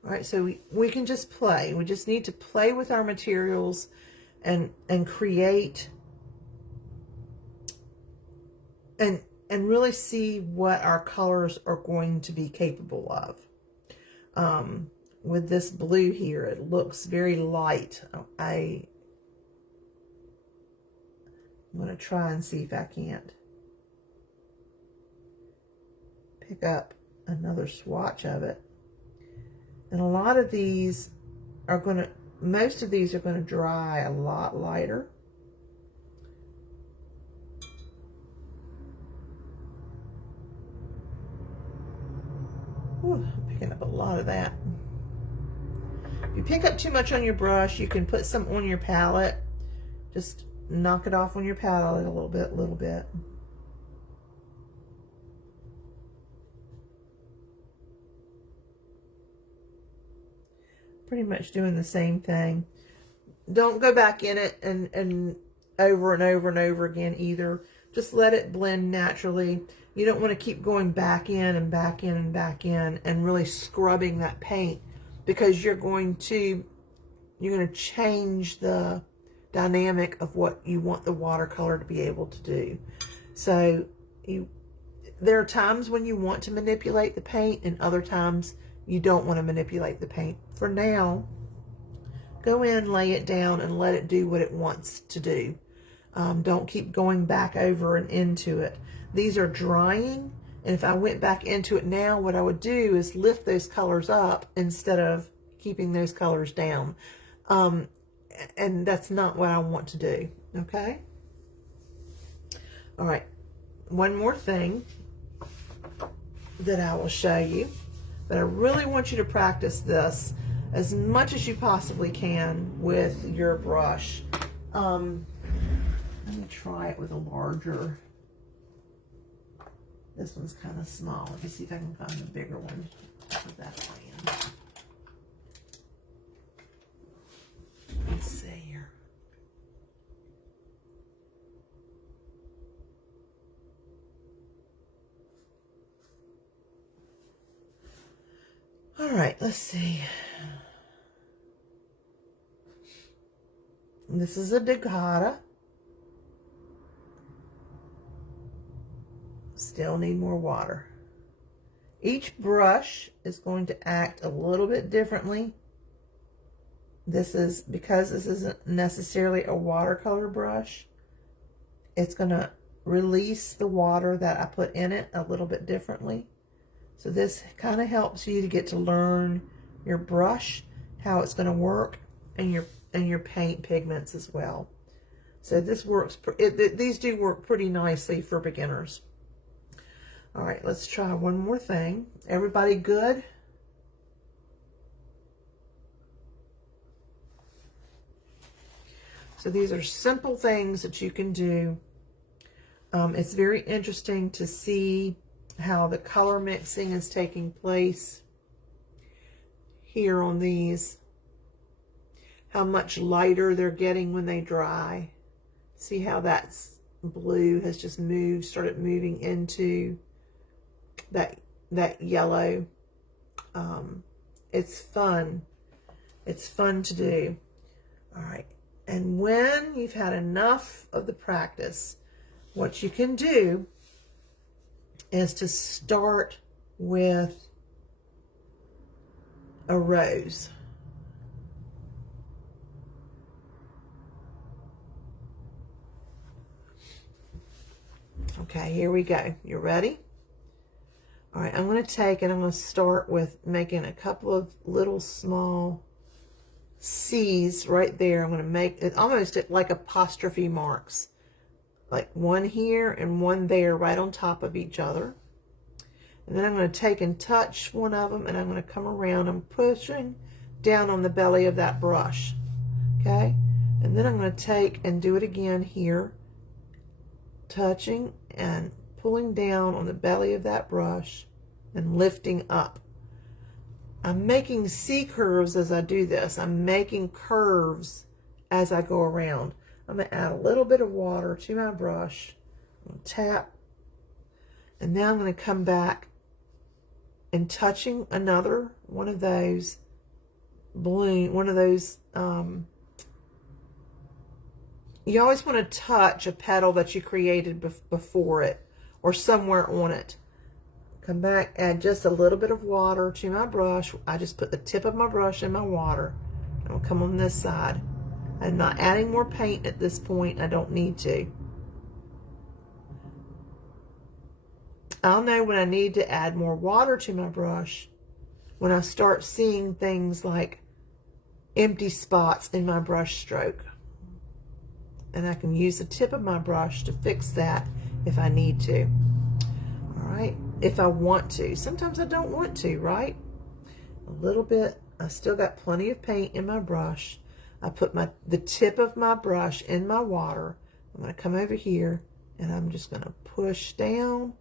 All right, so we can just play. We just need to play with our materials and create and really see what our colors are going to be capable of. With this blue here, it looks very light. I'm going to try and see if I can't pick up another swatch of it. And a lot of these are going to, most of these are going to dry a lot lighter. Ooh, I'm picking up a lot of that. If you pick up too much on your brush, you can put some on your palette. Just knock it off on your palette a little bit. Pretty much doing the same thing. Don't go back in it and over and over and over again either. Just let it blend naturally. You don't want to keep going back in and back in and back in and really scrubbing that paint, because you're going to change the dynamic of what you want the watercolor to be able to do. So there are times when you want to manipulate the paint and other times you don't want to manipulate the paint. For now, go in, lay it down, and let it do what it wants to do. Don't keep going back over and into it. These are drying, and if I went back into it now, what I would do is lift those colors up instead of keeping those colors down. And that's not what I want to do, okay? All right, one more thing that I will show you. But I really want you to practice this as much as you possibly can with your brush. Let me try it with a larger. This one's kind of small. Let me see if I can find a bigger one for that plan. Let's see here. All right, let's see. This is a Dakota. Still need more water. Each brush is going to act a little bit differently. This is because this isn't necessarily a watercolor brush. It's going to release the water that I put in it a little bit differently. So this kind of helps you to get to learn your brush, how it's going to work, and your paint pigments as well. So this works. These do work pretty nicely for beginners. All right, let's try one more thing. Everybody good? So these are simple things that you can do. It's very interesting to see how the color mixing is taking place here on these. How much lighter they're getting when they dry. See how that's blue has just started moving into that yellow. It's fun. It's fun to do. All right. And when you've had enough of the practice, what you can do is to start with a rose. Okay, here we go. You ready? All right, I'm going to take and I'm going to start with making a couple of little small C's right there. I'm going to make it almost like apostrophe marks. Like one here and one there right on top of each other. And then I'm going to take and touch one of them and I'm going to come around. I'm pushing down on the belly of that brush. Okay? And then I'm going to take and do it again here. Touching and pulling down on the belly of that brush and lifting up. I'm making C curves as I do this. I'm making curves as I go around. I'm going to add a little bit of water to my brush. I'm going to tap. And now I'm going to come back and touching another one of those balloon, one of those, you always want to touch a petal that you created before it or somewhere on it. Come back, add just a little bit of water to my brush. I just put the tip of my brush in my water. I'll come on this side. I'm not adding more paint at this point. I don't need to. I'll know when I need to add more water to my brush when I start seeing things like empty spots in my brush stroke. And I can use the tip of my brush to fix that if I need to. All right, if I want to. Sometimes I don't want to, right? A little bit. I still got plenty of paint in my brush. I put the tip of my brush in my water. I'm going to come over here and I'm just going to push down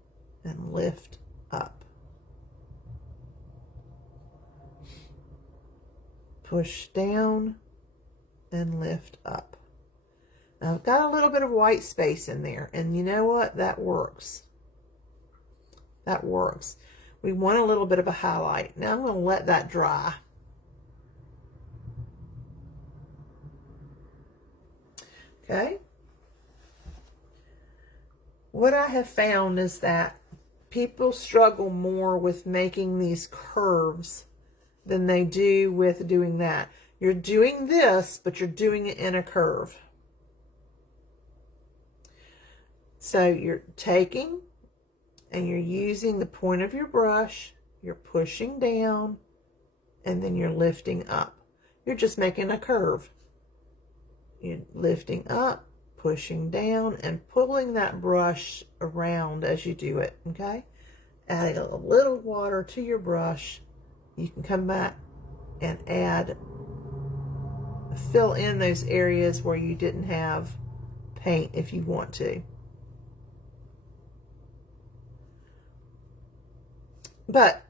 and lift up. Push down and lift up. Now I've got a little bit of white space in there, and you know what? That works. That works. We want a little bit of a highlight. Now I'm going to let that dry. Okay. What I have found is that people struggle more with making these curves than they do with doing that. You're doing this, but you're doing it in a curve. So you're taking and you're using the point of your brush, you're pushing down, and then you're lifting up. You're just making a curve. You're lifting up, pushing down, and pulling that brush around as you do it, okay? Adding a little water to your brush you can come back and fill in those areas where you didn't have paint if you want to. But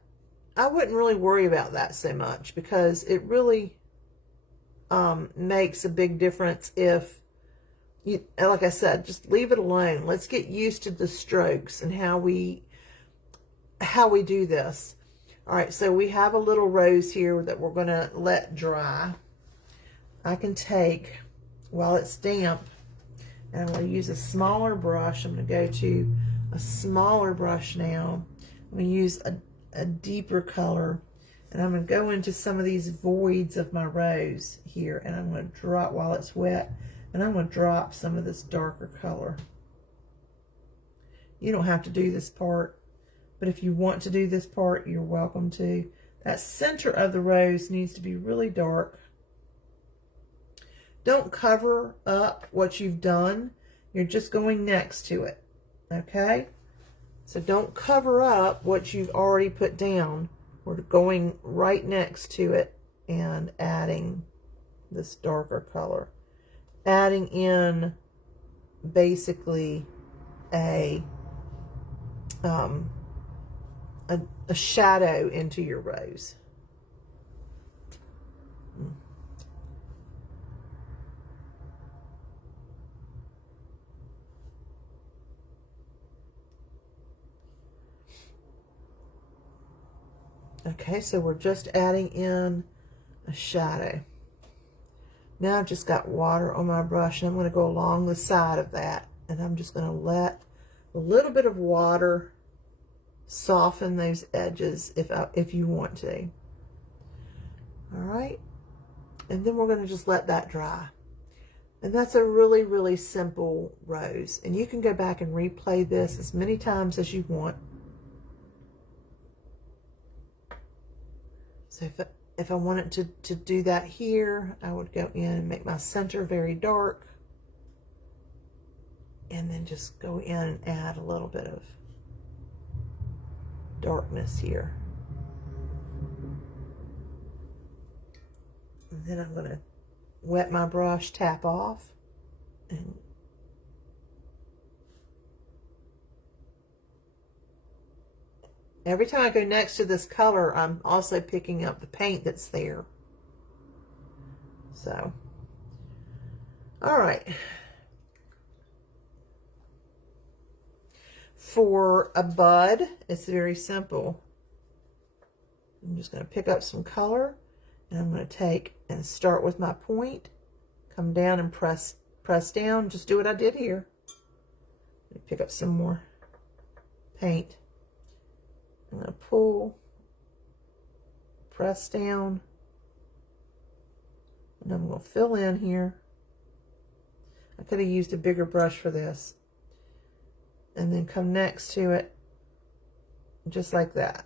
I wouldn't really worry about that so much, because it really makes a big difference if you, like I said, just leave it alone. Let's get used to the strokes and how we do this. All right, so we have a little rose here that we're going to let dry. I can take, while it's damp, and I'm going to use a smaller brush. I'm going to go to a smaller brush now. I'm going to use a deeper color, and I'm going to go into some of these voids of my rose here, and I'm going to drop, while it's wet, and I'm going to drop some of this darker color. You don't have to do this part, but if you want to do this part, you're welcome to. That center of the rose needs to be really dark. Don't cover up what you've done. You're just going next to it, okay? So don't cover up what you've already put down. We're going right next to it and adding this darker color. Adding in basically a shadow into your rose. Okay, so we're just adding in a shadow. Now I've just got water on my brush, and I'm going to go along the side of that, and I'm just going to let a little bit of water soften those edges if you want to. All right, and then we're going to just let that dry. And that's a really, really simple rose, and you can go back and replay this as many times as you want. So if I wanted to do that here, I would go in and make my center very dark, and then just go in and add a little bit of darkness here. And then I'm going to wet my brush, tap off, and every time I go next to this color, I'm also picking up the paint that's there. So, all right. For a bud, it's very simple. I'm just going to pick up some color, and I'm going to take and start with my point, come down and press down. Just do what I did here. Pick up some more paint. I'm going to pull, press down, and I'm going to fill in here. I could have used a bigger brush for this. And then come next to it, just like that.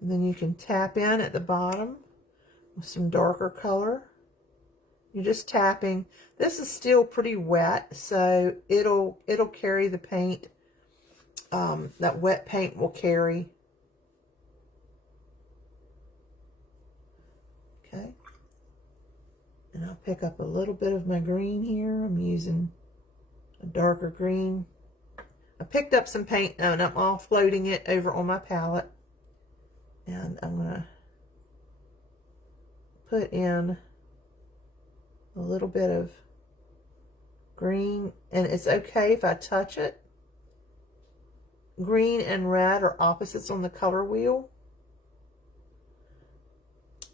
And then you can tap in at the bottom with some darker color. You're just tapping. This is still pretty wet, so it'll carry the paint. That wet paint will carry. Okay. And I'll pick up a little bit of my green here. I'm using a darker green. I picked up some paint now, and I'm offloading it over on my palette. And I'm going to put in a little bit of green, and it's okay if I touch it. Green and red are opposites on the color wheel,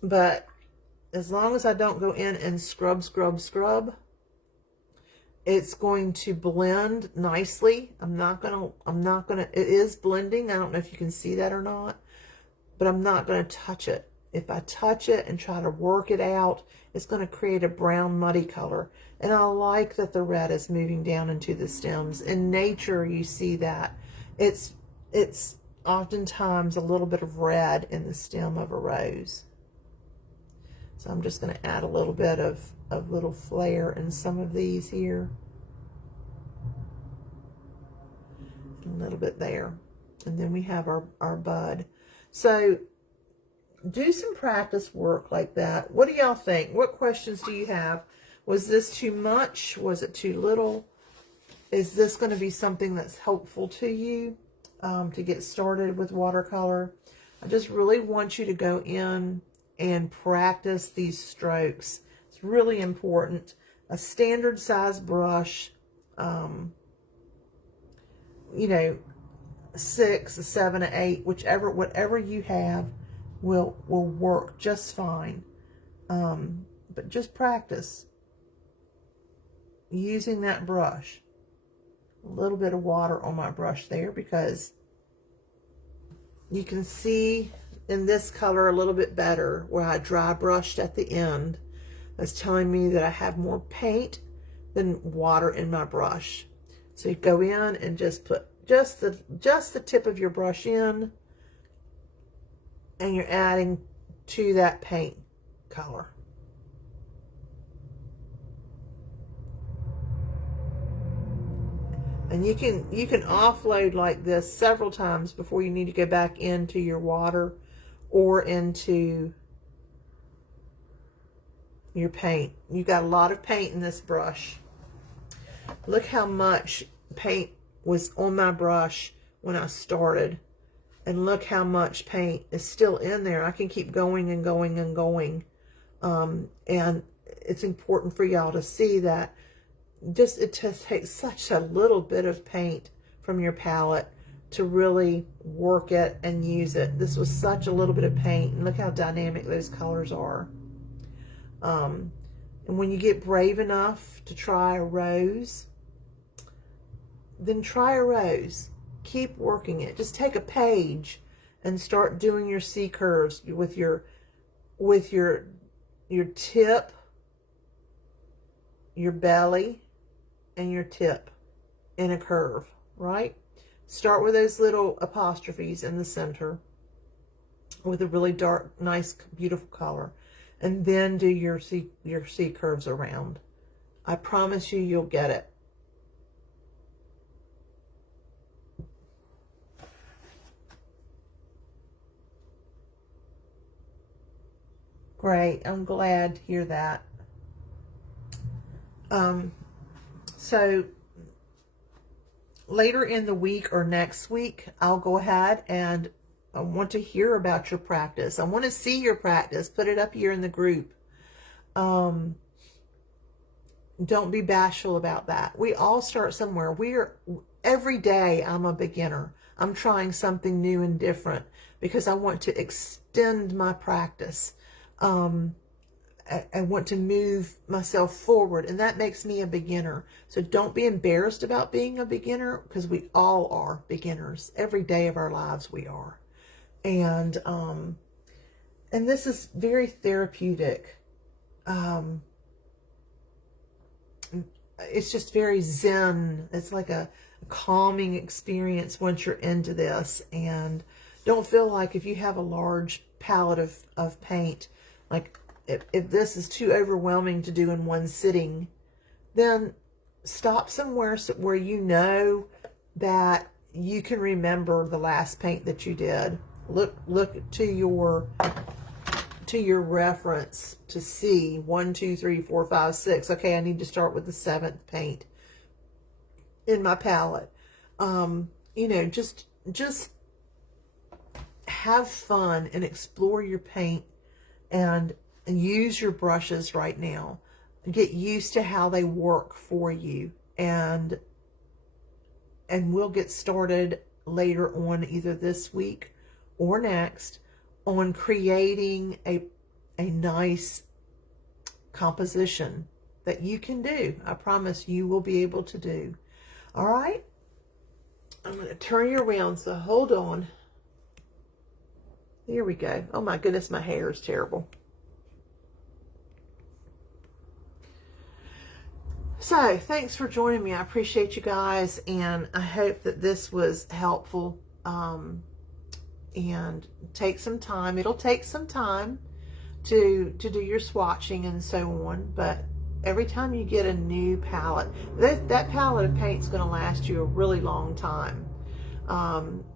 but as long as I don't go in and scrub, it's going to blend nicely. It is blending. I don't know if you can see that or not, but I'm not going to touch it. If I touch it and try to work it out, it's going to create a brown muddy color. And I like that the red is moving down into the stems. In nature, you see that. It's oftentimes a little bit of red in the stem of a rose. So I'm just going to add a little bit of of little flare in some of these here. A little bit there. And then we have our bud. So do some practice work like that. What do y'all think? What questions do you have? Was this too much? Was it too little? Is this going to be something that's helpful to you to get started with watercolor? I just really want you to go in and practice these strokes. It's really important. A standard size brush, you know, 6, a 7, a 8, whatever you have will work just fine. But just practice using that brush. A little bit of water on my brush there because you can see in this color a little bit better where I dry brushed at the end. That's telling me that I have more paint than water in my brush. So you go in and just put just the tip of your brush in, and you're adding to that paint color. And you can offload like this several times before you need to go back into your water or into your paint. You got a lot of paint in this brush. Look how much paint was on my brush when I started. And look how much paint is still in there. I can keep going and going and going. And it's important for y'all to see that it just takes such a little bit of paint from your palette to really work it and use it. This was such a little bit of paint, and look how dynamic those colors are. And when you get brave enough to try a rose, then try a rose. Keep working it. Just take a page and start doing your C curves with your tip, your belly, and your tip in a curve, right? Start with those little apostrophes in the center with a really dark, nice, beautiful color, and then do your C curves around. I promise you, you'll get it. Great, I'm glad to hear that. So later in the week or next week, I'll go ahead and I want to hear about your practice. I want to see your practice. Put it up here in the group. Don't be bashful about that. We all start somewhere. Every day I'm a beginner. I'm trying something new and different because I want to extend my practice. I want to move myself forward, and that makes me a beginner. So don't be embarrassed about being a beginner, because we all are beginners. Every day of our lives we are. And this is very therapeutic. It's just very zen. It's like a calming experience once you're into this. And don't feel like if you have a large palette of paint, like if this is too overwhelming to do in one sitting, then stop somewhere where you know that you can remember the last paint that you did. Look to your reference to see 1, 2, 3, 4, 5, 6. Okay, I need to start with the 7th paint in my palette. You know, just have fun and explore your paint and use your brushes right now. Get used to how they work for you, and we'll get started later on, either this week or next, on creating a nice composition that you can do. I promise you will be able to do. All right, I'm going to turn you around, so hold on. Here we go. Oh my goodness, my hair is terrible. So thanks for joining me. I appreciate you guys, and I hope that this was helpful. And take some time. It'll take some time to do your swatching and so on, but every time you get a new palette, that palette of paint is going to last you a really long time.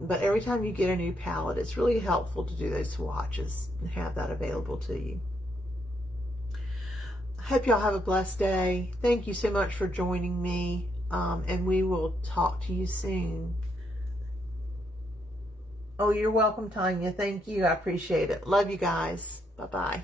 But every time you get a new palette, it's really helpful to do those swatches and have that available to you. I hope y'all have a blessed day. Thank you so much for joining me, and we will talk to you soon. Oh, you're welcome, Tanya. Thank you. I appreciate it. Love you guys. Bye-bye.